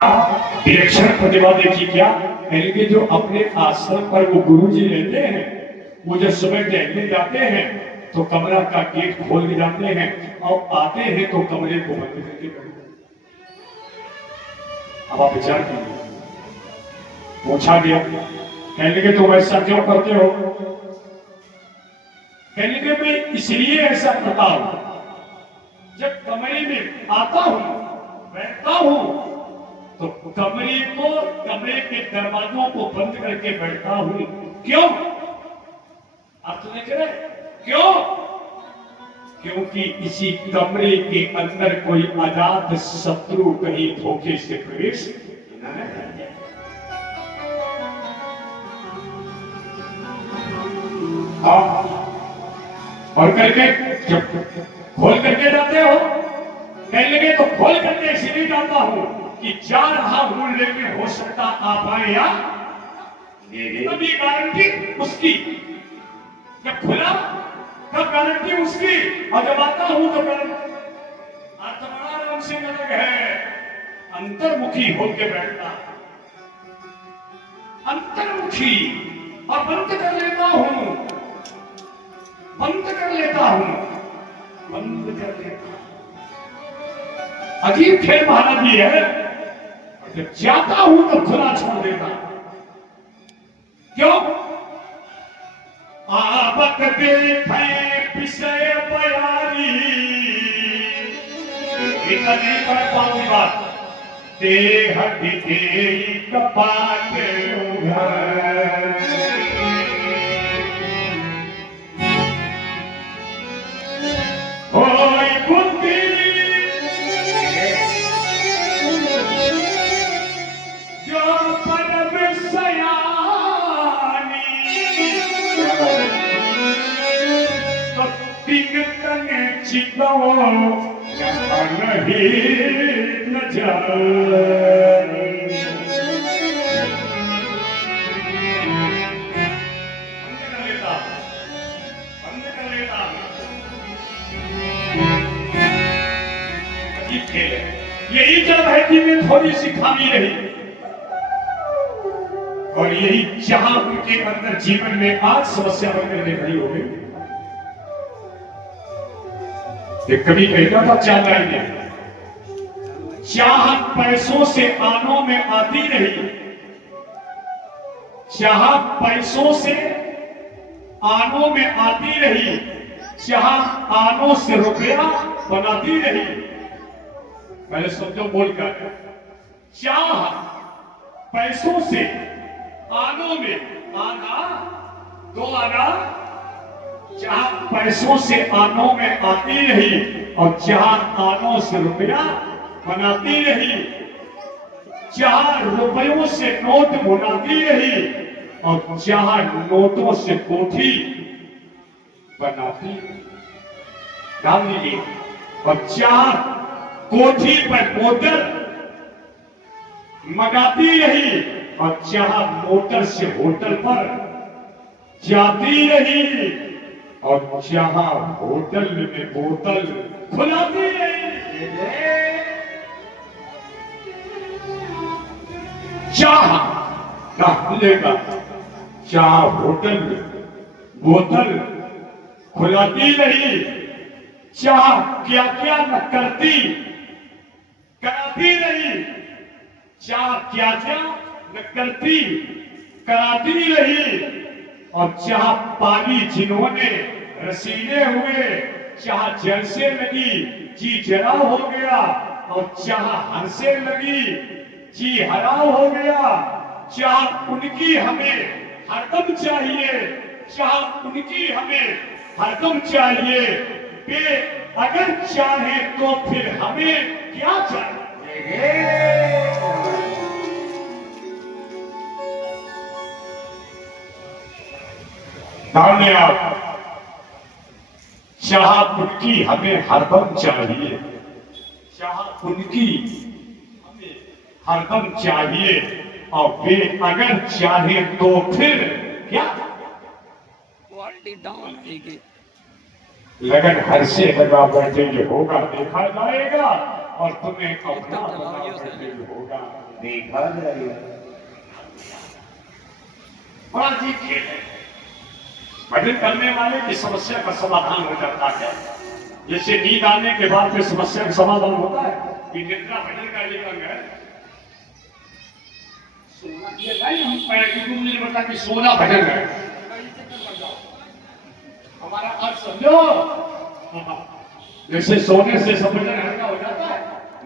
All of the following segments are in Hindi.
विलक्षण प्रतिभा देखिए क्या यानी कि जो अपने आश्रम पर वो गुरु जी रहते हैं, वो जब सुबह टहलने जाते हैं तो कमरा का गेट खोल के जाते हैं और आते हैं तो कमरे को बंद करके बैठते हैं। अब आप विचार कीजिए, पूछा गया कहने के तुम ऐसा क्यों करते हो? कहने के मैं इसलिए ऐसा करता हूं, जब कमरे में आता हूं बैठता हूं तो कमरे के दरवाजों को बंद करके बैठता हूं। क्यों? आप सुने चले क्यों? क्योंकि इसी कमरे के अंदर कोई अजात शत्रु कहीं धोखे से प्रवेश न कर जाए। और करके जब खोल करके जाते हो कहने लगे तो खोल करके इसलिए जाता हूं कि जा रहा हूं लेकिन हो सकता आप आए या तब ये गारंटी उसकी, जब खुला तब गारंटी उसकी, और जब आता हूं तो गारंटी आत्माराम से अलग है। अंतर्मुखी होकर बैठता, अंतर्मुखी, और बंद कर लेता हूं, बंद कर लेता हूं, बंद कर लेता हूं। अजीब खेल महाराज जी है, जब जाता हूं तो खुला छोड़ देता। क्यों? आपक देखे विषय बयारी, इतना नहीं कर पाऊंगी बात, देह दे कपाट बुद्धि जो परम सयानी, तो तीन तने चितो नहीं न जाए। यही जब है कि मैं थोड़ी सी खामी रही, और यही जहां उनके अंदर जीवन में आज समस्या बनकर खड़ी हो गई। कभी कहता था चांदा ने, चाह पैसों से आनों में आती रही, चाह पैसों से आनों में आती रही, चाह आनों से रुपया बनाती रही। पहले समझो बोल कर, चाह पैसों से आनों में, आना दो आना, चाह पैसों से आनों में आती रही और चाह आनों से रुपया बनाती रही, चाह रुपयों से नोट बुनाती रही और चाह नोटों से कोठी बनाती डाल लीजिए, और चाह कोठी पर मोटर मंगाती रही और चाह मोटर से होटल पर जाती रही और चाह होटल में बोतल खुलाती रही। चाह लेगा, चाह होटल में बोतल खुलाती रही, चाह क्या क्या न करती कराती रही, चाह क्या क्या न करती कराती रही, और चाह पानी जिन्होंने रसीले हुए, चाह जल से लगी जी जला हो गया, और चाह हर से लगी जी हराव हो गया। चाह उनकी हमें हरदम चाहिए, चाह उनकी हमें हरदम चाहिए, वे अगर चाहे तो फिर हमें क्या चाहिए। आप चाह उनकी हमें हरदम चाहिए, चाह उनकी हमें हरदम चाहिए, और वे अगर चाहे तो फिर क्या, लगन हर से लगा बैठे जो होगा देखा जाएगा, और तुम्हें अपना होगा। देखा जाएगा। बड़ा अजीब खेल है। भजन करने वाले की समस्या का समाधान हो जाता है। जैसे नींद आने के बाद में समस्या का समाधान होता है कि निद्रा भजन का एक अंग है। सोना ये नहीं, हम पैर ने बता कि सोना भजन है। हमारा अर्थ समझो। जैसे सोने से सब भजन हल्का हो जाता है,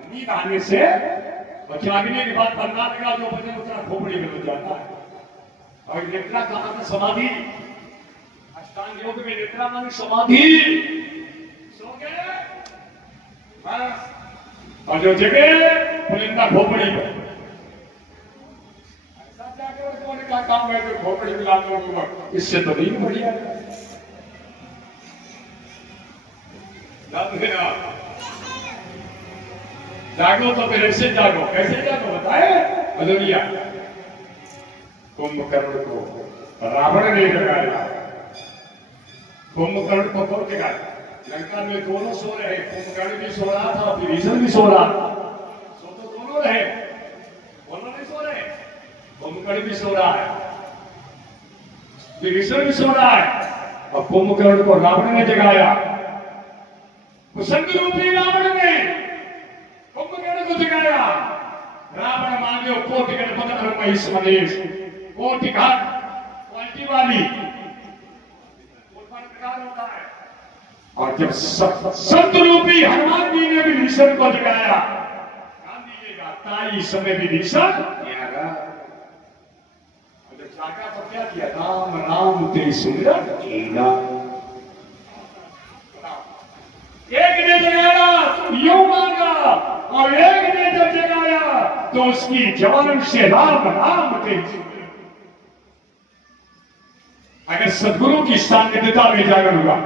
नींद आने से और जागने के बाद बंगाल का जो भजन उतना खोपड़ी में हो जाता है। और निद्रा कहाँ का समाधि, अष्टांग योग में निद्रा मानी समाधि। सो गए बस, और जो जगह पुलिंदा खोपड़ी में, ऐसा जाकर सोने का काम है जो खोपड़ी में लाते हो, इससे तो नहीं बढ़िया। जागो तो फिर ऐसे जागो, कैसे जागो बताए अदरिया। कुंभकर्ण को रावण ने जगाया, कुंभकर्ण को कौन जगाया? लंका में दोनों सो रहे, कुंभकर्ण भी सो रहा था, विभीषण भी सो रहा था। सो तो दोनों रहे, दोनों नहीं सो रहे। कुंभकर्ण भी सो रहा है, विभीषण भी सो रहा है, और कुंभकर्ण को रावण ने जगाया। कुसंग रूपी रावण ने कुंभकर्ण को जगाया। रावण मांगे कोटि गणपत महिष मनीष, कोटि घाट क्वालिटी वाली प्रकार होता है। और जब संत रूपी हनुमान जी ने भी विभीषण को जगाया, ध्यान दीजिएगा, ताई समय विभीषण जब जागा तो क्या किया? राम राम तेरी सुमिरन कीना। एक ने जगाया तो यूं मांगा, और एक ने जब जगाया तो उसकी जवान से राम राम तेरी सुमिरन। अगर सदगुरु की सान्निध्यता में जागर हुआ,